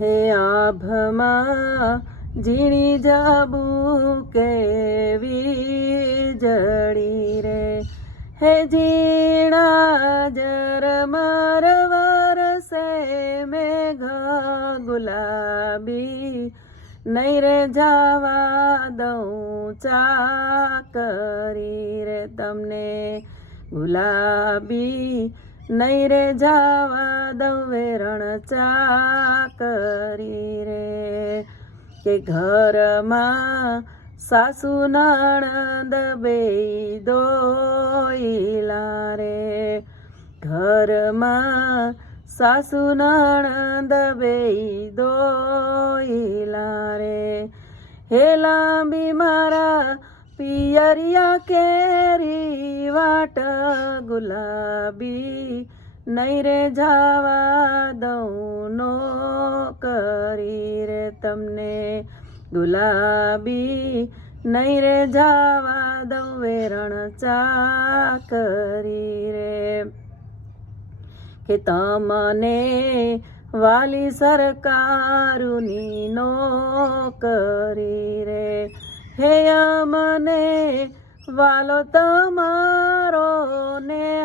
હે આભમાં ઝીણી જાબુ કેવી જડી રે હે ઝીણા જર મારવાર સે મેઘા ગુલાબી નહીં રે જાવા દઉં ચા કરી રે તમને ગુલાબી નહીં રે જાવા દઉં વેરણ કરી રે કે ઘરમાં સાસુ નણંદ બે દોઈલા રે ઘરમાં સાસુ નણંદ બે દોઈલા રે હે લાંબી મારા યરિયા કેરી વાટ ગુલાબી નહીં રે જાવા દઉં નો કરી રે તમને ગુલાબી નહીં રે જાવા દઉં વેરણ ચા કરી રે કે તમને વાલી સરકારુની નો કરી રે હે મને વાલો તમારો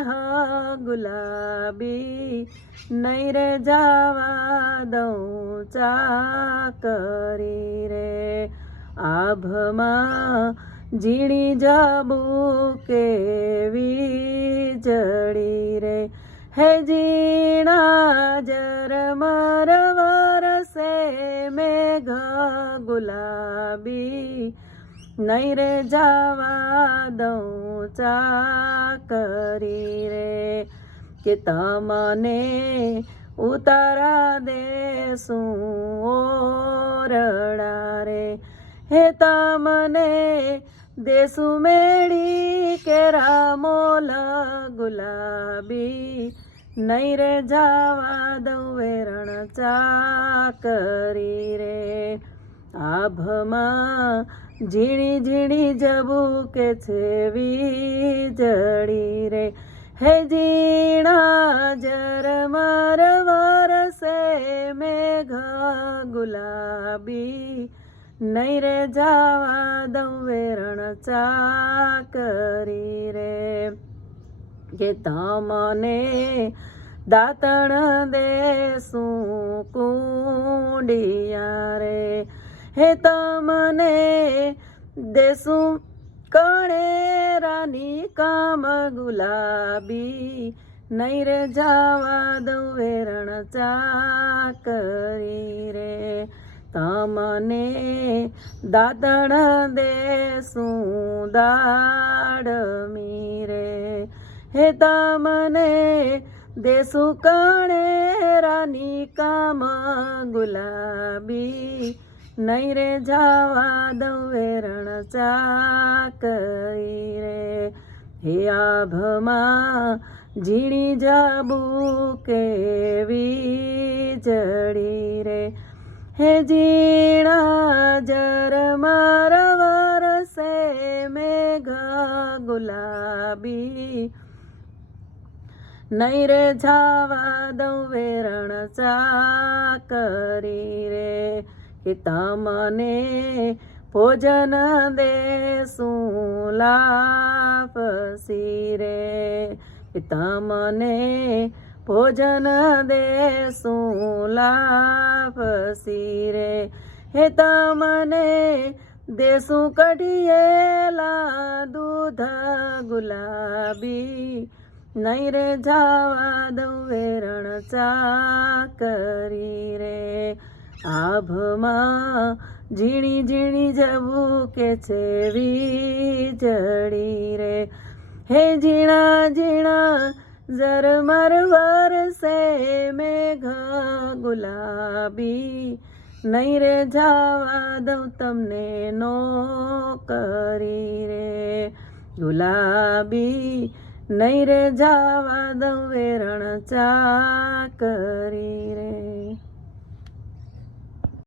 હા ગુલાબી નહીં રે જાવા દઉં ચા કરી રે આભમાં જીણી જાબુ કેવી જડી રે હે જીણા જર મારવાર સે મેઘ ગુલાબી નહીં રે જવા દઉં ચાકરી રે કે તમને ઉતારા દેશું ઓરડા રે હે તમને દેશું મેળી કે રામોલ ગુલાબી નહીં રે જવા દઉં વેરણ ચાકરી રે આભમાં ઝીણી ઝીણી કે છે વીજળી રે હે ઝીણા જર માર વરસે મેઘા ગુલાબી નહીં રે જાવા દઉં વેરણ ચા કરી રે કે તમને દાતણ દે કુંડિયા રે હે તમને દેશું કણેરાની કામ ગુલાબી નહીં રે જાવા દઉં વેરણ ચાકરી રે તમને દાતણ દેશું દાડમી રે હે તમને દેશું કણેરાની કામ ગુલાબી નહીં રે જાવા દવે રણ ચાકરી રે હે આભમાં ઝીણી જાબુ કેવી ચડી રે હે જીણા જર મારવાર સે મેઘા ગુલાબી નહીં રે જાવા દવે ચા કરી રે પિતામાને ભોજન દેશું લાપસી રે પિતામાને ભોજન દેશું લાપસી રે હે તમને દેશું કઢીએલા દૂધ ગુલાબી નહીં રે જાવા દઉં વેરણ ચા કરી રે આભમાં ઝીણી ઝીણી જવું કે છે વીજળી રે હે ઝીણા ઝીણા ઝરમર વરસે મેઘ ગુલાબી નહીં રે જાવા દઉં તમને નો કરી રે ગુલાબી નહીં રે જાવા દઉં વેરણ ચા કરી રે